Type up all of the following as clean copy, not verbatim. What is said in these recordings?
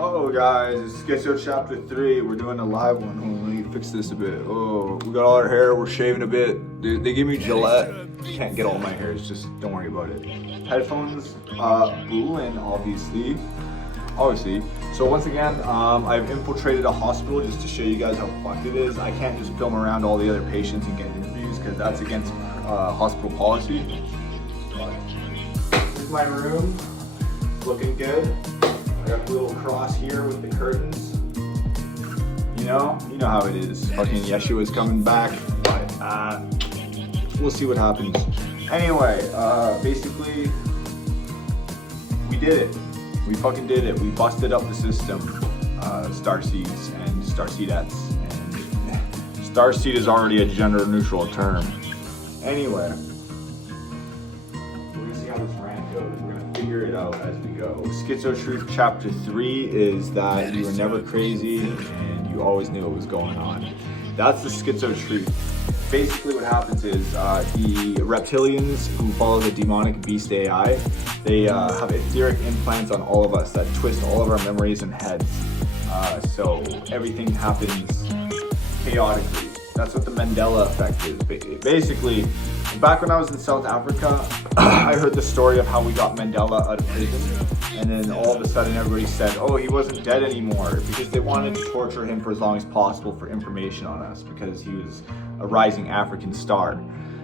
Oh guys, it's Schizo chapter 3. We're doing a live one. Let me fix this a bit. Oh, we got all our hair, we're shaving a bit. They gave me Gillette. Can't get all my hairs, just don't worry about it. Headphones, Bulin, obviously. So once again, I've infiltrated a hospital just to show you guys how fucked it is. I can't just film around all the other patients and get interviews because that's against hospital policy. This is my room, looking good. I got a little cross here with the curtains. You know how it is. Fucking Yeshua's coming back, but we'll see what happens. Anyway, basically, we did it. We fucking did it. We busted up the system. Starseeds and Starseedettes. And Starseed is already a gender neutral term. Anyway, we're gonna see how this rant goes. We're gonna figure it out as we go. Schizo Truth chapter 3 is that you were never crazy and you always knew what was going on. That's the Schizo Truth. Basically what happens is the reptilians who follow the demonic beast AI, they have etheric implants on all of us that twist all of our memories and heads. So everything happens chaotically. That's what the Mandela effect is. Basically, back when I was in South Africa, I heard the story of how we got Mandela out of prison. And then all of a sudden everybody said, oh, he wasn't dead anymore, because they wanted to torture him for as long as possible for information on us, because he was a rising African star.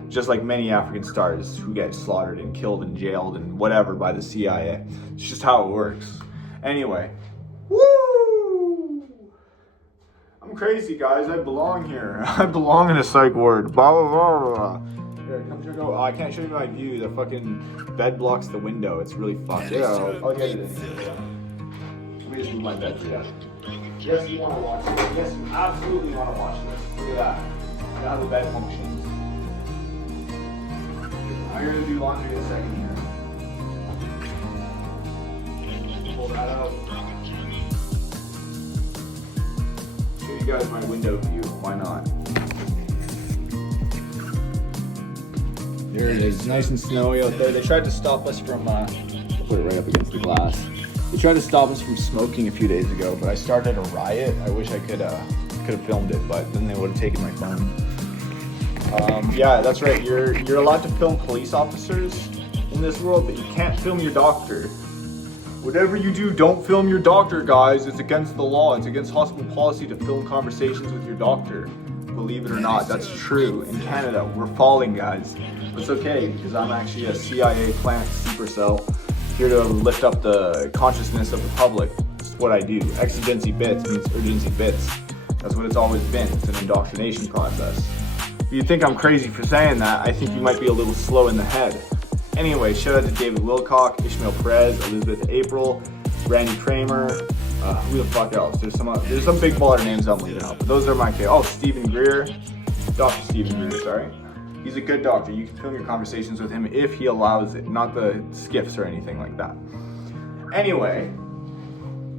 Just like many African stars who get slaughtered and killed and jailed and whatever by the CIA. It's just how it works. Anyway, woo! I'm crazy, guys. I belong here. I belong in a psych ward. Blah, blah, blah, blah. Here, come check out. Oh, I can't show you my view. The fucking bed blocks the window. It's really fucked. Yeah, I'll get it in here. Let me just move my bed for you. Yes, you want to watch this. Yes, you absolutely want to watch this. Look at that. Look at how the bed functions. I'm going to do laundry in a second here. Pull that out. Show you guys my window view. Why not? There it is, nice and snowy out there. They tried to stop us from, I'll put it right up against the glass. They tried to stop us from smoking a few days ago, but I started a riot. I wish I could have filmed it, but then they would have taken my phone. Yeah, that's right. You're allowed to film police officers in this world, but you can't film your doctor. Whatever you do, don't film your doctor, guys. It's against the law. It's against hospital policy to film conversations with your doctor. Believe it or not, that's true. In Canada, we're falling, guys. It's okay, because I'm actually a CIA plant supercell here to lift up the consciousness of the public. That's what I do. Exigency bits means urgency bits. That's what it's always been. It's an indoctrination process. If you think I'm crazy for saying that, I think you might be a little slow in the head. Anyway, shout out to David Wilcock, Ishmael Perez, Elizabeth April, Randy Kramer, who the fuck else? There's some big baller names I'm leaving out, but those are my favorite. Oh, Stephen Greer, Dr. Stephen Greer, sorry. He's a good doctor. You can film your conversations with him if he allows it, not the skiffs or anything like that. Anyway,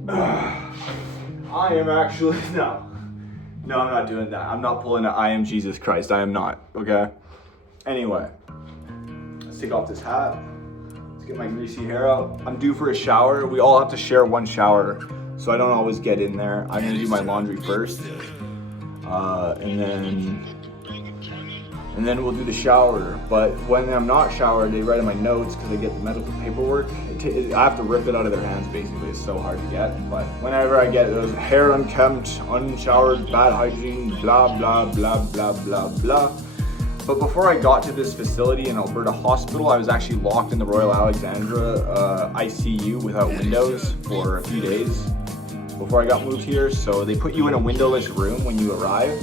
I am actually, no, I'm not doing that. I'm not pulling an I am Jesus Christ. I am not, okay? Anyway, let's take off this hat. Let's get my greasy hair out. I'm due for a shower. We all have to share one shower, so I don't always get in there. I'm gonna do my laundry first, and then we'll do the shower. But when I'm not showered, they write in my notes because I get the medical paperwork. I have to rip it out of their hands, basically. It's so hard to get. But whenever I get those hair unkempt, unshowered, bad hygiene, blah, blah, blah, blah, blah, blah. But before I got to this facility in Alberta Hospital, I was actually locked in the Royal Alexandra ICU without windows for a few days before I got moved here. So they put you in a windowless room when you arrive.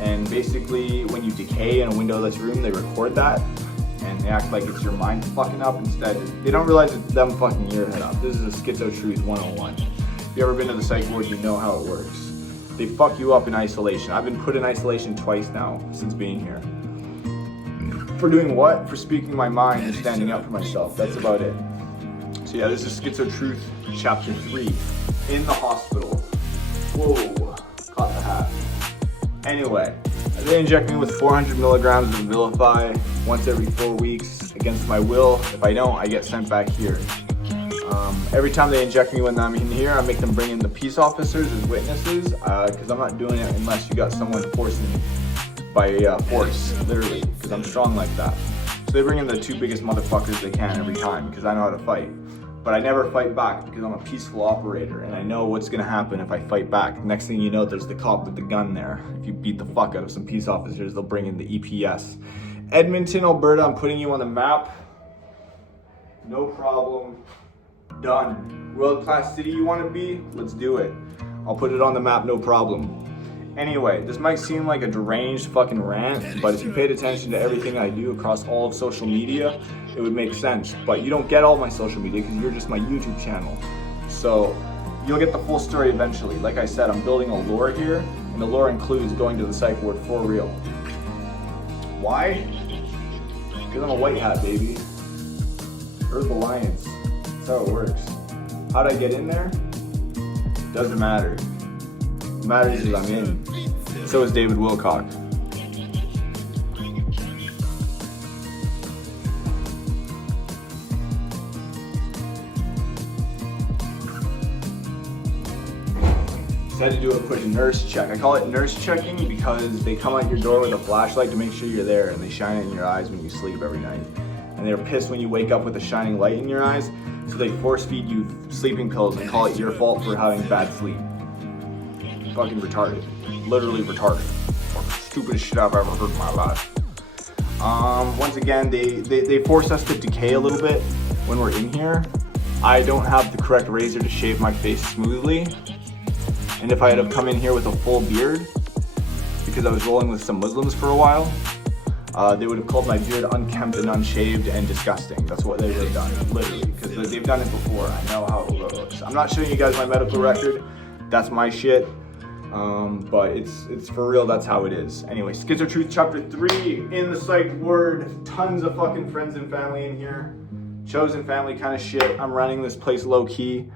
And basically, when you decay in a windowless room, they record that, and they act like it's your mind fucking up instead. They don't realize it's them fucking your head up. This is a Schizo Truth 101. If you ever been to the psych ward, you know how it works. They fuck you up in isolation. I've been put in isolation twice now since being here. For doing what? For speaking my mind and standing up for myself. That's about it. So yeah, this is Schizo Truth chapter 3, in the hospital. Whoa, caught the hat. Anyway, they inject me with 400 milligrams of Vilify once every 4 weeks against my will. If I don't, I get sent back here. Every time they inject me when I'm in here, I make them bring in the peace officers as witnesses, because I'm not doing it unless you got someone forcing me by force, literally, because I'm strong like that. So they bring in the 2 biggest motherfuckers they can every time, because I know how to fight. But I never fight back because I'm a peaceful operator, and I know what's gonna happen if I fight back. Next thing you know, there's the cop with the gun there. If you beat the fuck out of some peace officers, they'll bring in the EPS. Edmonton, Alberta, I'm putting you on the map. No problem. Done. World-class city you want to be? Let's do it. I'll put it on the map, no problem. Anyway, this might seem like a deranged fucking rant, but if you paid attention to everything I do across all of social media, it would make sense. But you don't get all my social media because you're just my YouTube channel. So you'll get the full story eventually. Like I said, I'm building a lore here, and the lore includes going to the psych ward for real. Why? Because I'm a white hat, baby. Earth Alliance. That's how it works. How'd I get in there? Doesn't matter. What matters is I'm in. So is David Wilcock. Decided to do a quick nurse check. I call it nurse checking because they come out your door with a flashlight to make sure you're there, and they shine it in your eyes when you sleep every night. And they're pissed when you wake up with a shining light in your eyes, so they force feed you sleeping pills and call it your fault for having bad sleep. Fucking retarded. Literally retarded. Stupidest shit I've ever heard in my life. Once again, they force us to decay a little bit when we're in here. I don't have the correct razor to shave my face smoothly. And if I had come in here with a full beard, because I was rolling with some Muslims for a while, they would have called my beard unkempt and unshaved and disgusting. That's what they would have done, literally, because they've done it before. I know how it looks. I'm not showing you guys my medical record. That's my shit. But it's for real. That's how it is. Anyway, Schizo Truth Chapter 3 in the psych ward. Tons of fucking friends and family in here. Chosen family kind of shit. I'm running this place low key.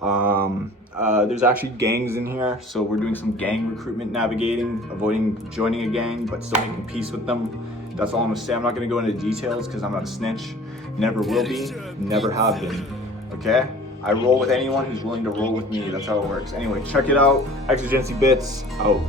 There's actually gangs in here, so we're doing some gang recruitment navigating, avoiding joining a gang, but still making peace with them. That's all I'm gonna say. I'm not gonna go into details because I'm not a snitch. Never will be, never have been, okay? I roll with anyone who's willing to roll with me. That's how it works. Anyway, check it out. Exigency Bits, out.